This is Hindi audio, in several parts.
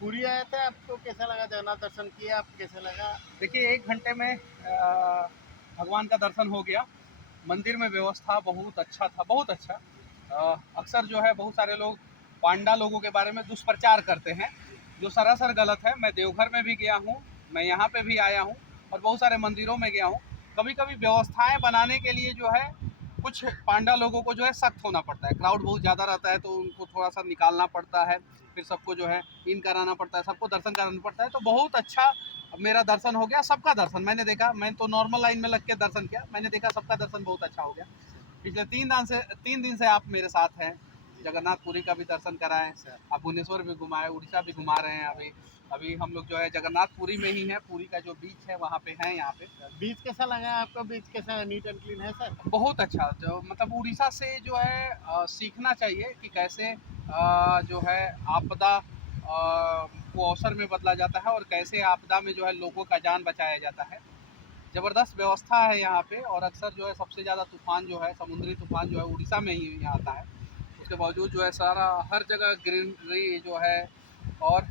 पुरी आए थे, आपको कैसा लगा? जगन्नाथ दर्शन किए आप, कैसा लगा? देखिए 1 घंटे में भगवान का दर्शन हो गया। मंदिर में व्यवस्था बहुत अच्छा था, बहुत अच्छा। अक्सर जो है बहुत सारे लोग पांडा लोगों के बारे में दुष्प्रचार करते हैं, जो सरासर गलत है। मैं देवघर में भी गया हूँ, मैं यहाँ पे भी आया हूँ और बहुत सारे मंदिरों में गया हूँ। कभी कभी व्यवस्थाएं बनाने के लिए जो है कुछ पांडा लोगों को जो है सख्त होना पड़ता है। क्राउड बहुत ज़्यादा रहता है तो उनको थोड़ा सा निकालना पड़ता है, फिर सबको जो है इन कराना पड़ता है, सबको दर्शन कराना पड़ता है। तो बहुत अच्छा मेरा दर्शन हो गया, सबका दर्शन मैंने देखा। मैं तो नॉर्मल लाइन में लग के दर्शन किया, मैंने देखा सबका दर्शन बहुत अच्छा हो गया। पिछले 3 दिन से आप मेरे साथ हैं। जगन्नाथपुरी का भी दर्शन कराएं, आप भुवनेश्वर भी घुमाएं, उड़ीसा भी घुमा रहे हैं। अभी अभी हम लोग जो है जगन्नाथपुरी में ही हैं, पुरी का जो बीच है वहाँ पे हैं। यहाँ पे बीच कैसा लगा आपको? बीच कैसा, नीट एंड क्लीन है सर? बहुत अच्छा, जो मतलब उड़ीसा से जो है सीखना चाहिए कि कैसे जो है आपदा को अवसर में बदला जाता है और कैसे आपदा में जो है लोगों का जान बचाया जाता है। ज़बरदस्त व्यवस्था है यहाँ पे। और अक्सर जो है सबसे ज़्यादा तूफान जो है, समुद्री तूफान जो है उड़ीसा में ही यहाँ आता है। उसके बावजूद जो है सारा हर जगह ग्रीनरी जो है, और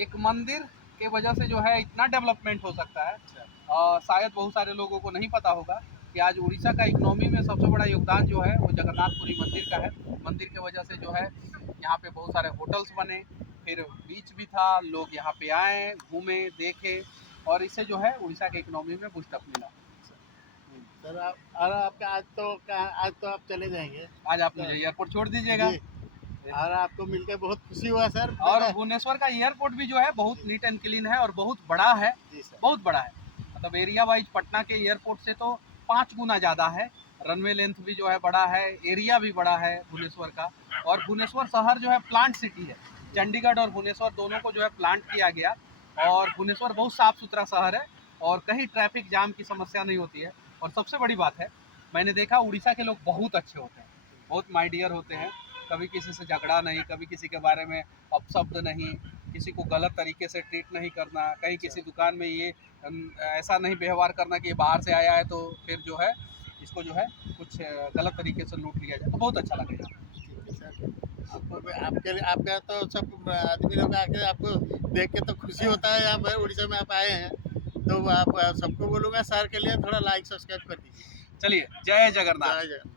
एक मंदिर के वजह से जो है इतना डेवलपमेंट हो सकता है। शायद बहुत सारे लोगों को नहीं पता होगा कि आज उड़ीसा का इकोनॉमी में सबसे बड़ा योगदान जो है वो जगन्नाथपुरी मंदिर का है। मंदिर के वजह से जो है यहाँ पे बहुत सारे होटल्स बने, फिर बीच भी था, लोग यहाँ पे आए, घूमे, देखे, और इससे जो है उड़ीसा के इकोनॉमी में बूस्टअप मिला। सर आप, और आपका आज तो आप चले जाएंगे आज आप तो, मुझे एयरपोर्ट छोड़ दीजिएगा। जी, और आपको मिलकर बहुत खुशी हुआ सर। और मैं भुवनेश्वर का एयरपोर्ट भी जो है बहुत जी, नीट एंड क्लीन है और बहुत बड़ा है। जी सर। बहुत बड़ा है, मतलब एरिया वाइज पटना के एयरपोर्ट से तो 5 गुना ज़्यादा है। रनवे लेंथ भी जो है बड़ा है, एरिया भी बड़ा है भुवनेश्वर का। और भुवनेश्वर शहर जो है प्लांट सिटी है। चंडीगढ़ और भुवनेश्वर दोनों को जो है प्लांट किया गया। और भुवनेश्वर बहुत साफ़ सुथरा शहर है और कहीं ट्रैफिक जाम की समस्या नहीं होती है। और सबसे बड़ी बात है, मैंने देखा उड़ीसा के लोग बहुत अच्छे होते हैं, बहुत माई डियर होते हैं। कभी किसी से झगड़ा नहीं, कभी किसी के बारे में अपशब्द नहीं, किसी को गलत तरीके से ट्रीट नहीं करना, कहीं किसी दुकान में ये ऐसा नहीं व्यवहार करना कि ये बाहर से आया है तो फिर जो है इसको जो है कुछ गलत तरीके से लूट लिया जाए। तो बहुत अच्छा लगेगा। ठीक है सर। आपको आपके आपका तो सब आदमी लोग आके आपको देख के तो खुशी होता है। यहाँ पर उड़ीसा में आप आए हैं तो आप सबको बोलूँगा सर के लिए थोड़ा लाइक सब्सक्राइब कर दीजिए। चलिए, जय जय जगन्नाथ। जगन्नाथ।